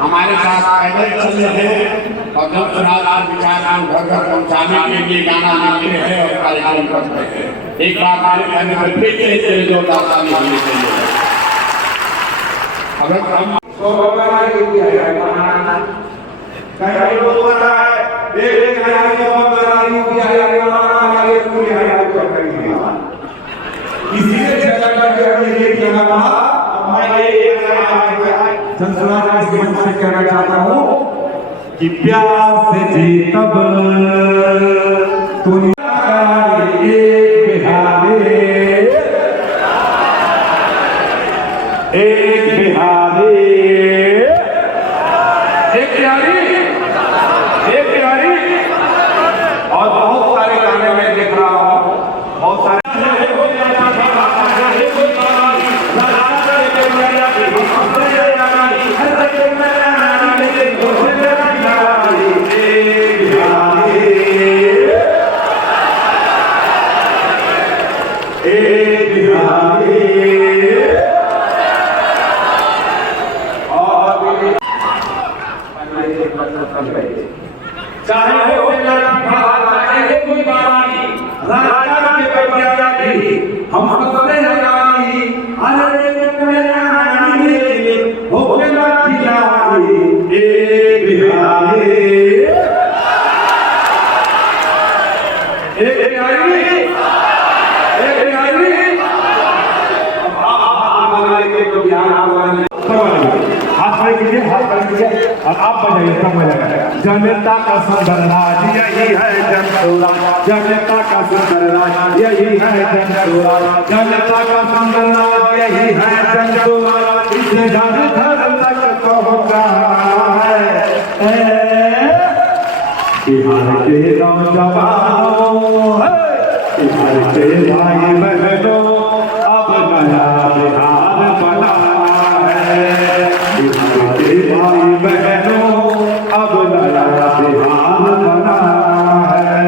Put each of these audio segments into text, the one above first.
हमारे साथ पैदल चल रहे हैं और जब चुनाव विचार घर घर पहुँचाने के लिए गाना लिखते हैं और कार्यक्रम करते हैं। एक बार मेरे कहने पर फिर से जोरदार ताली होनी चाहिए। अगर हम से कहना चाहता हूँ कि प्यार से जी तब एक बिहारी और बहुत सारे गाने में देख रहा हूँ, बहुत सारे चाहे हो चाहे कोई बाराती राजा के बजाती हम सबसे लगाई अरे मेरा रानी हो के ना खिलाई ए बिहारी और आप बजाइए समय लगा। जनता का सुंदर राज यही है जनसुरा, जनता का सुंदर राज यही है जनसुरा, जनता का सुंदर राज यही है जनसुरा, इसे घर घर तक पहुंचा है बिहार के नौजवानों, बिहार के भाई बहनों, अब नया बिहार बना है। बिहार के भाई बहनों अब नया बिहार बना है।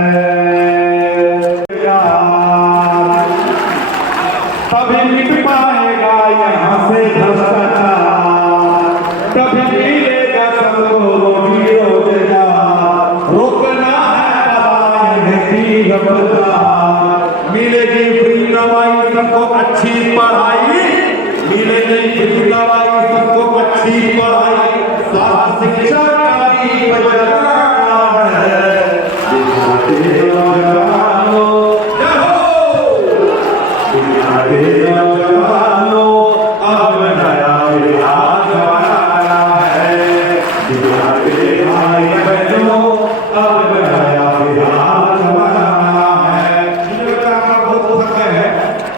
तभी मिट पाएगा यहाँ से भ्रष्टाचार, तभी मिलेगा सबको रोजी रोजगार। रोकना है तीर बरदार, मिलेगी फ्री दवाई सबको अच्छी पढ़ाई, मिलेगी फ्री दवाई सबको अच्छी पढ़ाई, शिक्षा का भी बजाना है। बिहार के नौजवानों, बिहार के नौजवानों